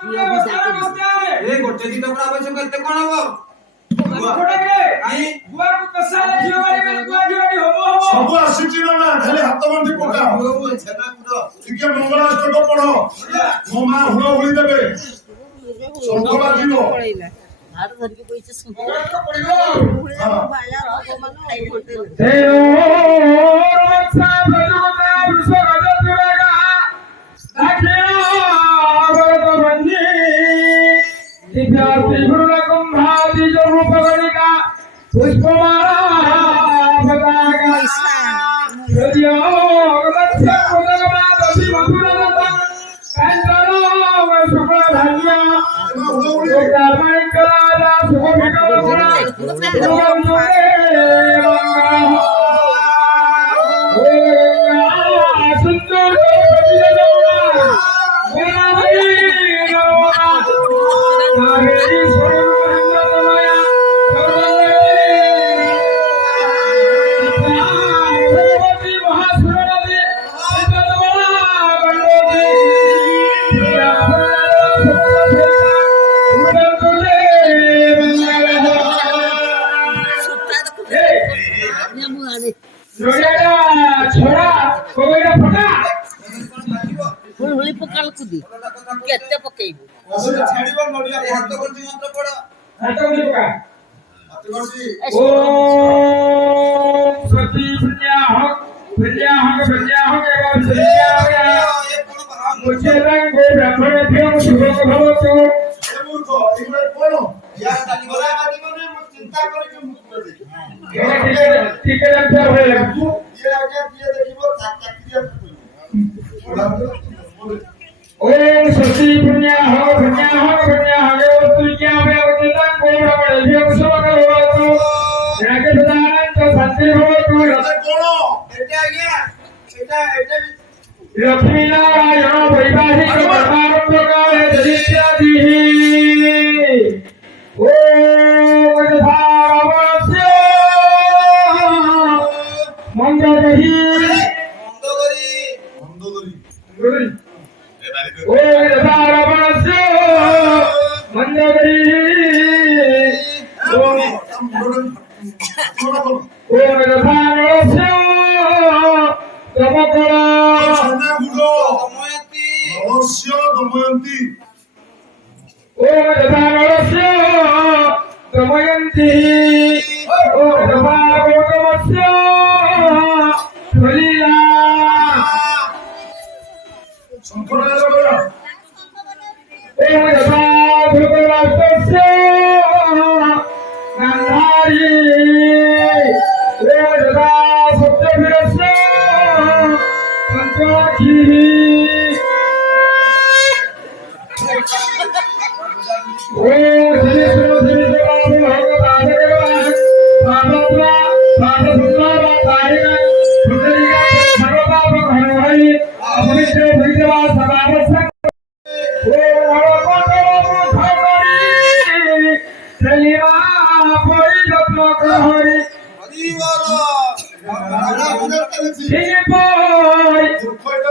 ଏ ଗୋଟେ ଦିନ ପୁରା ଆବଶ୍ୟକ ଏତେ କଣ ହବ? ସବୁ ଆସିଛି ନା ଖାଲି ହାତ ଗଣ୍ଠି ପକା ଟିକେ ମଙ୍ଗଳାଷ୍ଟକ ପଢ ମୋ ମା ହୁଳହୁଳି ଦେବେ ଶଙ୍ଖ ବାଜିବ କେତେ ପକେଇବୁ ଛାଡ଼ିବ ନଡ଼ିଆ ହାତ ଗଣ୍ଠି ମନ୍ତ୍ର ପଢ ହାତ ଗଣ୍ଠି ପକା लक्ष्मी नारायण वैवाहिक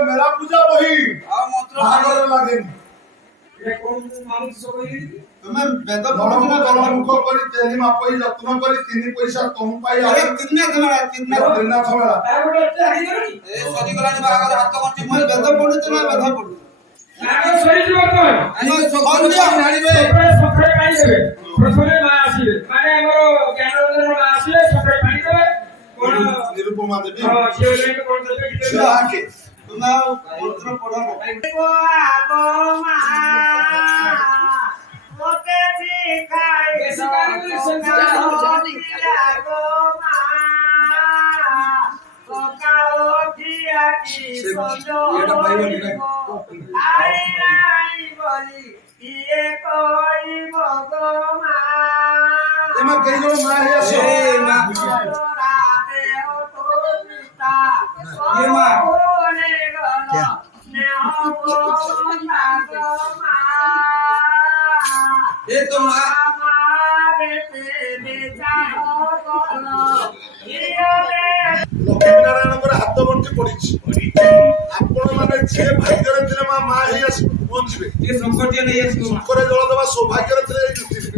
मेरा पूजा वही तुम वेद धर्म मुख करी तेली मापई यत्न करी 3 पैसा तुम पाई अरे तिन्ना खमेला ए सदी गलानी बागर हाथ गंठी मैं वेद पढु तुम वेद पढु नागर सही जीव तो हम सन्ध्या जानिबे सफरे पाई देबे प्रथमे मा आसीबे माने हमरो ज्ञानरंजन मा आसीले सफरे पाई देबे कोन निरूपमा देबी हां शिवलिंग कोन देबे कि आके तुम मंत्र पढो को आगो मा मोके सिखाई आगो मा कोकाओ दिया की सोजो आई आई बोली ये कोई भगवान एमा कई जो मां है सो मां राधे हो तो पिता ये मां बोले गलो ने हो भगवान ये तो हमारे पे बेचारो गलो ये लक्ष्मीनारायण हाथ गंठी पड़ी आपण माने जे भाग्यर थिले मा हेई आसी मो জীবন দিবে ଟିକେ ଶଙ୍କର ଟିକେ ନେଇ ଆସିବ ଶଙ୍କରେ ଜଳ ଦେବା ସୌଭାଗ୍ୟର ଥିଲେ ଏଇ ଦୃଷ୍ଟିରେ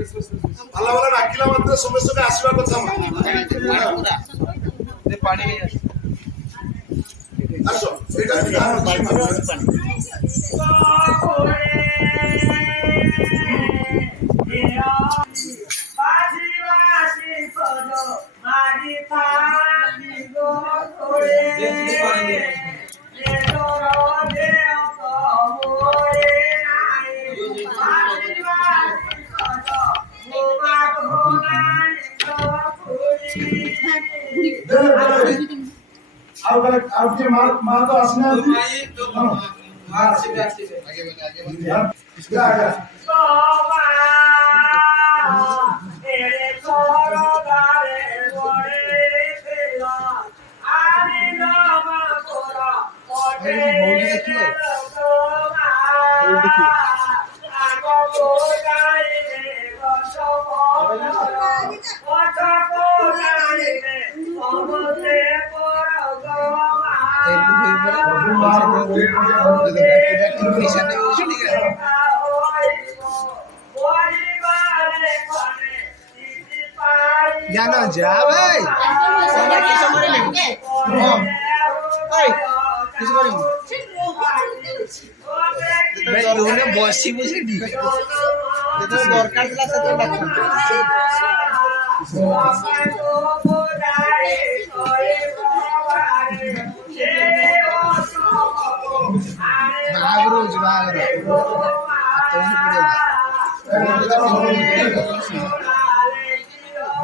ଭଲ ଭଲ ଡାକିଲା ମାତ୍ରେ ସମସ୍ତଙ୍କୁ ଆସିବା କଥା ପାଣି ଆସ ଏଇଟା ଆଉ ଟିକେ ମା ତ ଆସିନାହାନ୍ତି জ্ঞান যা ভাই বসিবু সেটি দরকার ଥିଲା ବାହାଘର ହଉଛି ବାହାଘର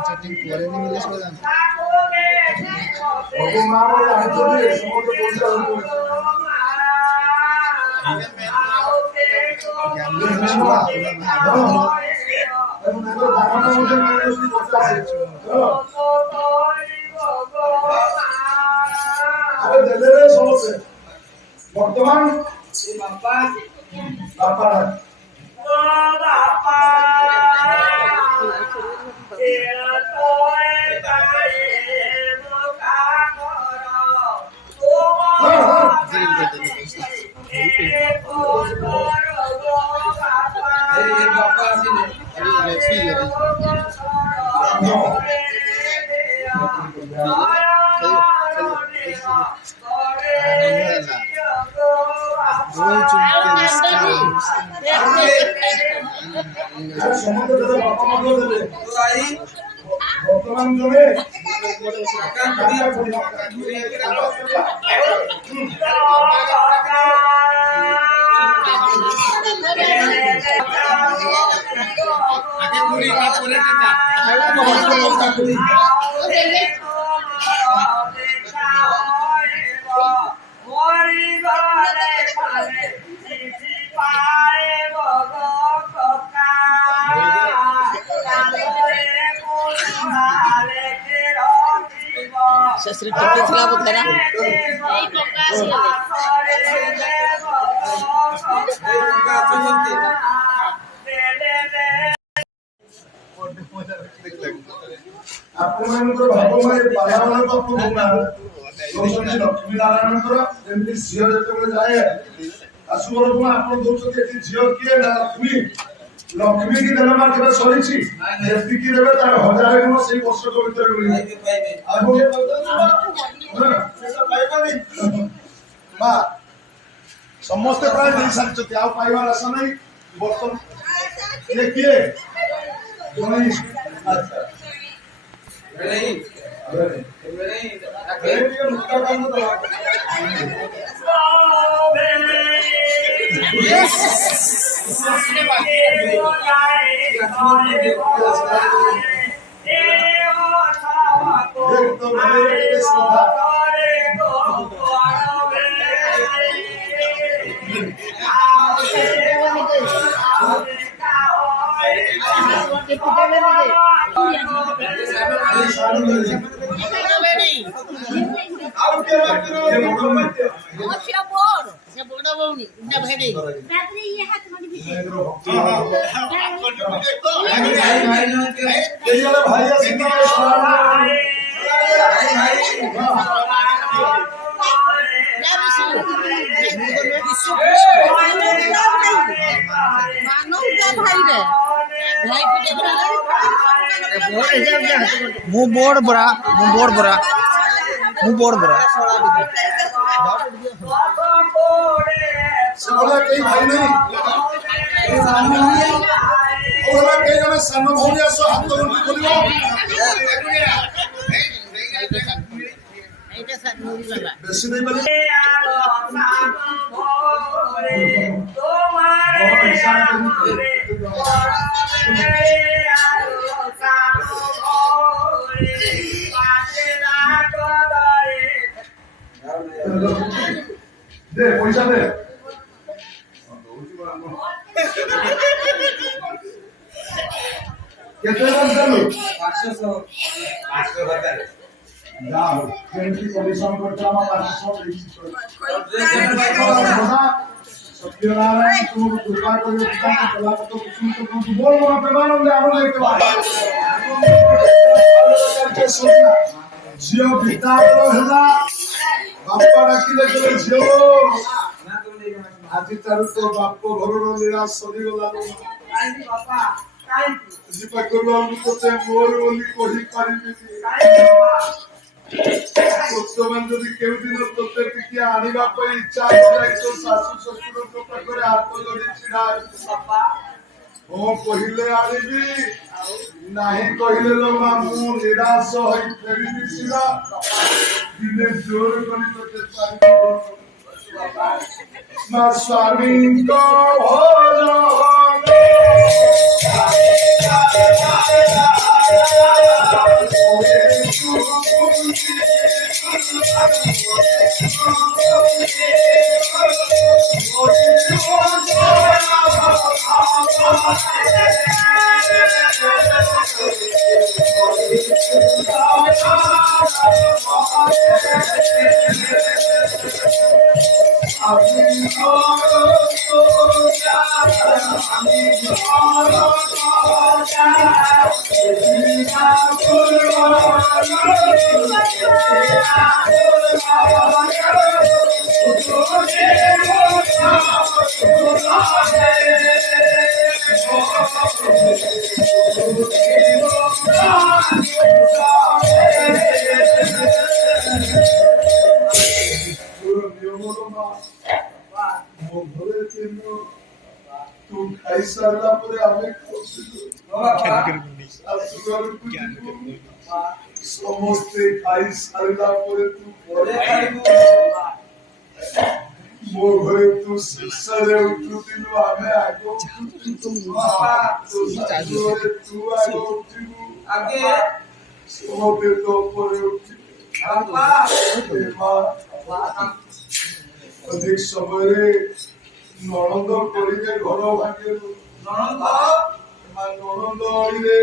ସେଟିଂ ପରେ ମିଳିଲେ ସବୁ বর্তমান বাপা বর্তমান জনে ଶେଷରେ ଟିକେ ଥିଲା ବୋଧେ ନା ଆପଣମାନଙ୍କର ଭାବମାନେ ବାହାରମାନଙ୍କ ଲକ୍ଷ୍ମୀ ନାରାୟଣଙ୍କର ଯେମିତି ଝିଅ ଯେତେବେଳେ ଯାଏ ଆସୁ ଘରକୁ ଆପଣ ଦଉଛନ୍ତି ଏଠି ଝିଅ କିଏ ନା ଲକ୍ଷ୍ମୀ ଲକ୍ଷ୍ମୀ କି ଦେଲେ ମା କେବେ ସରିଛି ଯେତିକି ଦେବେ ତାର ହଜାରେ ଗୁଣ ସେଇ ବର୍ଷକ ଭିତରେ ମିଳିବ ମା ସମସ୍ତେ ପ୍ରାୟ ଦେଇ ସାରିଛନ୍ତି ଆଉ ପାଇବାର ଆଶା ନାହିଁ ବର୍ତ୍ତମାନ କିଏ ଆଚ୍ଛା ମୁଁ ବୋର୍ଡ ବରା ସେଭଳିଆ କେହି ଭାଇ ନାହିଁ ସେଭଳିଆ କେହି ଜଣେ ସାନ ଭଉଣୀ ଆସ ହାତ ଗଣ୍ଠି ଖୋଲିବ ବେଶୀ ଦେଇପାରିଲେ ଦେ ପଇସା ଦେ କେତେ ଦେଲୁ ଯା ହଉ କେମିତି କମିଶନ କରିଛ ଆମ 500 ଦେଇଛି ସତ୍ୟନାରାୟଣ ତୁମକୁ କୃପା କରି बोल मोर प्रेमानंद आवन लेके बा झियो भितारो होला बापा डाकिले गले झियो আজি তার তো বাপ ঘরর লীলা সরি গলা কাইনি বাপা কাইনি জিপা করলো আমি তোতে মোর বলি কহি পারিবি কাইনি বাবা বর্তমান যদি কেউ দিন তোতে টিকি আনিবা পাই ইচ্ছা হয় তো শাশু শ্বশুর তো পাখরে হাত ধরি ছিড়া বাপা ও কহিলে আনিবি নাহি কহিলে লো মামু নিরাশ হই ফেরিবি ছিড়া দিনে জোর করি তোতে পারিবি মা স্বামী কো तू खाई सारा पूरे हमें समस्ते खाई सारा पूरे तू मो घरे तू शिक्षा रे उठू दिनु हमें आगो तू आगो आगे समते तो पूरे उठी अधिक समय ননন্দ করিলে ঘর ভাঙে ননন্দ ননন্দ হইলে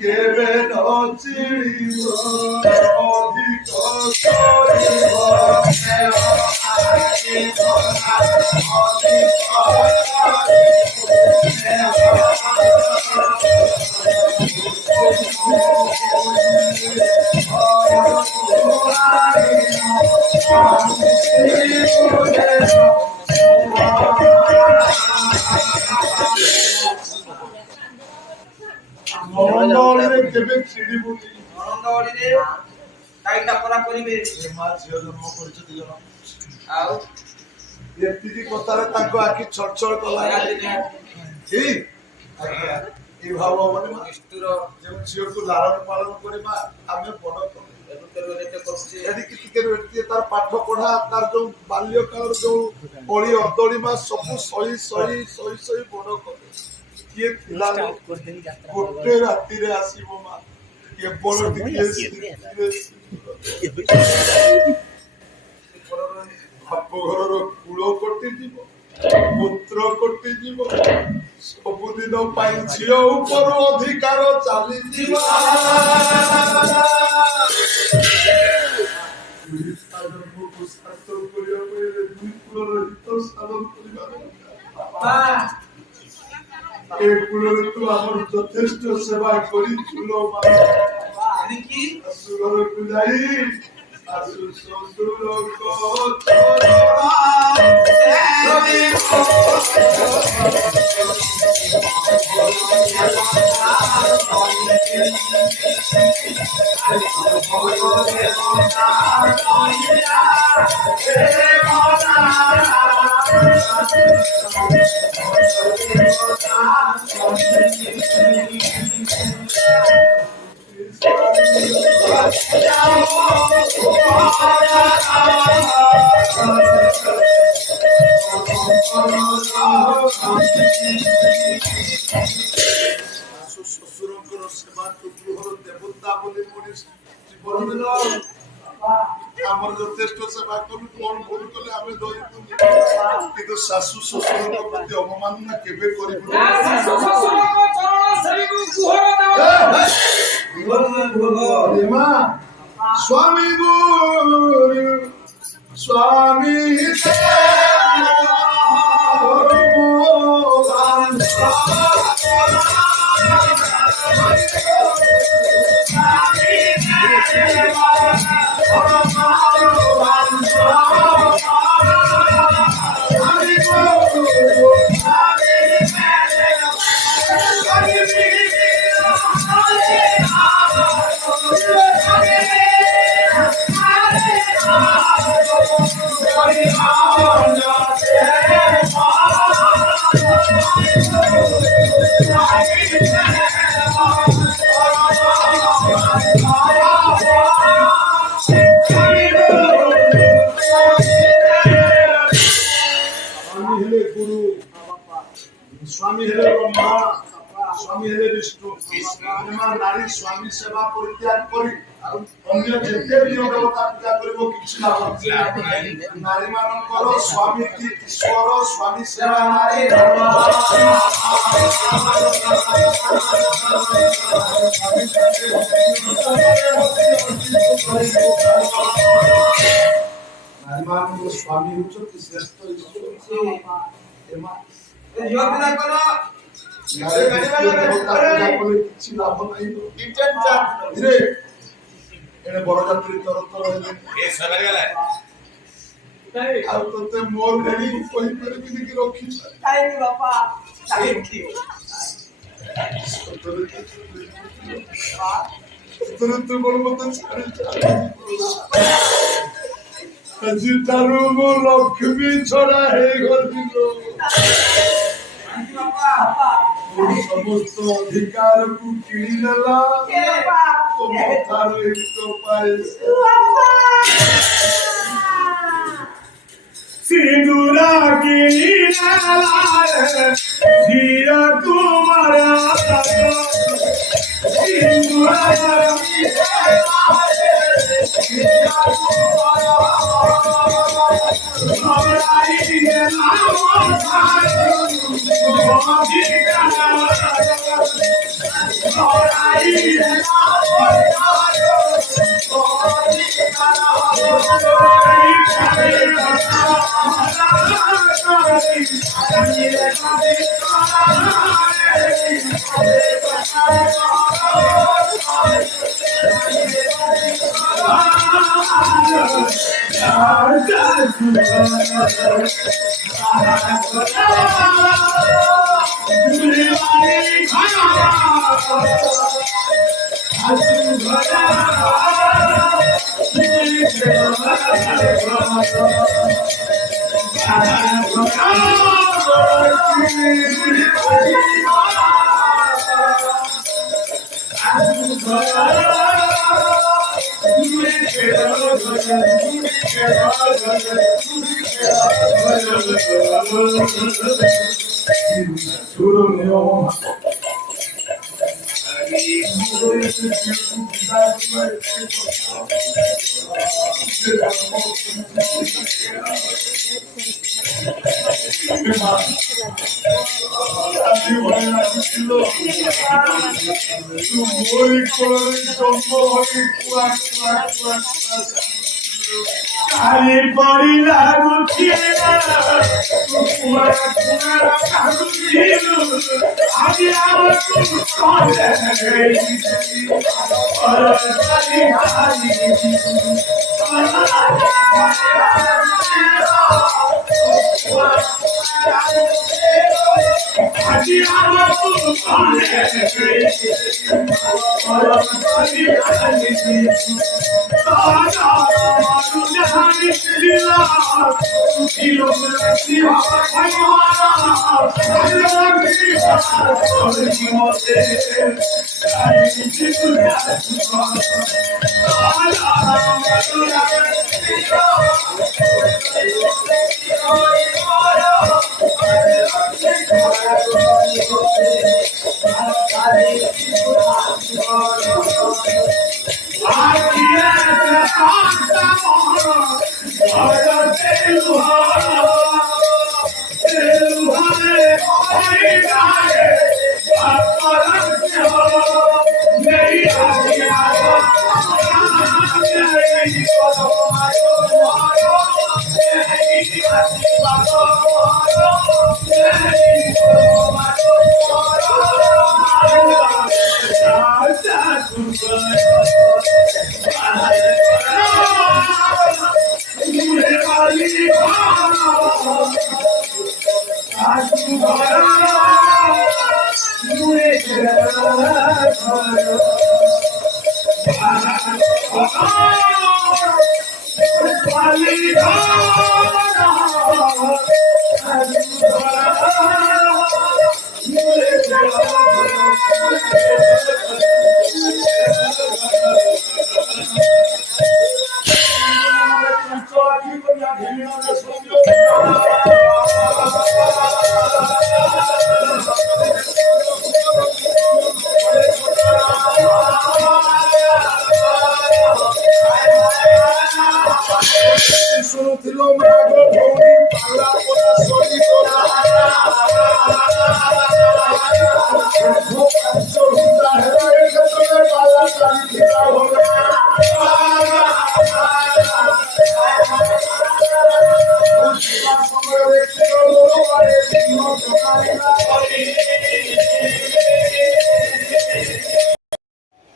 কেবে নচিড়িব অধিক ননন্দরে কেবে চিড়িবুনি ননন্দরে কাইটা পরা করিবে এ মা ঝিও জন্ম করিছ দিজন ଆଉ এতিকি কথারে তাকো আকি ছড়ছড় কলা কি আজ্ঞা এই ভাব মানে নিষ্ঠুর যে ঝিওକୁ লালন পালন করিবা আমি বড় তার পাঠ পড়া তার যে বাল্য কালর যে অলি অদলিমা সবু সহি সহি সহি সহি বড় করে কিଏ ଥିଲା ଗୋଟେ ରାତିରେ ଆସିବ ମା କେବଳ ଟିକେ ବାପ ଘରର କୂଳ କଟିଯିବ ପୁତ୍ର କଟିଯିବ ସବୁଦିନ ପାଇଁ ଝିଅ ଉପରୁ ଅଧିକାର ଚାଲିଯିବ ए कुलरे तू हमर যথেষ্ট সেবা করি চুলো মানে কি সুগর কু যাই শাশু শ্বশুর শ্বশুরଙ୍କର ସେବା ଗୃହର ଦେବତା ବୋଲି ମଣିଷ ଜୀବନ ଆମର ଯଥେଷ୍ଟ ସେବା କଲୁ କଣ ଭୁଲ କଲେ ଆମେ ଧରିବୁ କିନ୍ତୁ ଶାଶୁ ଶ୍ୱଶୁରଙ୍କ ପ୍ରତି ଅବମାନନା କେବେ କରିବୁ ଶାଶୁ ଶ୍ୱଶୁରଙ୍କ ଚରଣ ସେବକୁ ଗୁହର ଦେବ ମା ସ୍ୱାମୀ ଗୁରୁ ସ୍ୱାମୀ স্বামী হেলে ব্রহ্মা স্বামী হেলে বিষ্ণু নারী স্বামী সেবা পরিত্যাগ করি অন্য যেতে নিয়ম দেবতা পূজা করিব কিছু লাভ নারী মানଙ୍କର স্বামী কি ঈশ্বর স্বামী সেবা নারী নারী ମାନଙ୍କର ସ୍ୱାମୀ ହେଉଛନ୍ତି ଶ୍ରେଷ୍ଠ ଈଶ୍ୱର ଝିଅ ପିଲା କର କିଛି ଲାଭ ନାହିଁ ବରଯାତ୍ରୀ ତର ତର ଆଉ ତତେ ମୋର ଭେଳି କହିପାରିବିନି କି ରଖି ତୁ କଣ ମତେ ଆଜିଠାରୁ ମୁଁ ଲକ୍ଷ୍ମୀ ଛଡା ହେଇଗଲି ସମସ୍ତ ଅଧିକାରକୁ କିଣି ନେଲା ତମ ଠାରୁ ଏକ सिंदूरा की जिया तुम्हारा सिंदूरा କାଲି ପଡ଼ିଲା ଗୁଠିଆ କୁଆର କୁଆର କାନ୍ଦୁଥିଲୁ ଆଜି ଆମକୁ କଲେ ଆଜି ଆମକୁ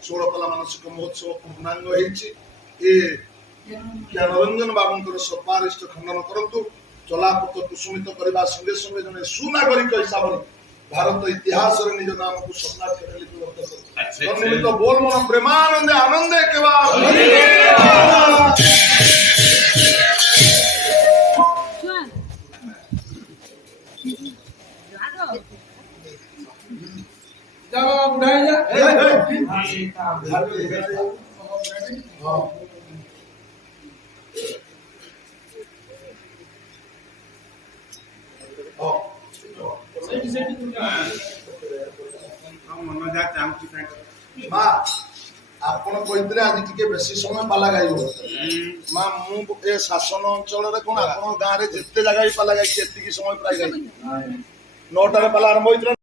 ଷୋଳକଲା ମାନସିକ ମହୋତ୍ସବ ପୂର୍ଣ୍ଣାଙ୍ଗ ହେଇଛି। ଏ ଜ୍ଞାନରଞ୍ଜନ ବାବୁଙ୍କର ସତ୍ପାରିଷ୍ଟ ଖଣ୍ଡନ କରନ୍ତୁ। ଚଲାପଥ କୁସୁମିତ କରିବା ସଙ୍ଗେ ସଙ୍ଗେ ଜଣେ ସୁନାଗରିକ ହିସାବରେ ଭାରତ ଇତିହାସରେ ନିଜ ନାମକୁ ସ୍ୱର୍ଣ୍ଣାକ୍ଷରରେ ଲିପିବଦ୍ଧ କରିଥିଲେ। ବୋଲ ମନ ପ୍ରେମାନନ୍ଦେ ଆନନ୍ଦେ କେବା ମା ଆପଣ କହିଥିଲେ ଆଜି ଟିକେ ବେଶୀ ସମୟ ପାଲା ଗାଇବ। ମା ମୁଁ ଏ ଶାସନ ଅଞ୍ଚଳରେ କଣ ଆପଣଙ୍କ ଗାଁରେ ଯେତେ ଜାଗା ବି ପାଲା ଗାଇଛି ଏତିକି ସମୟ ପ୍ରାୟ ଗାଇଛି। 9ଟାରେ ପାଲା ଆରମ୍ଭ ହେଇଥିଲା।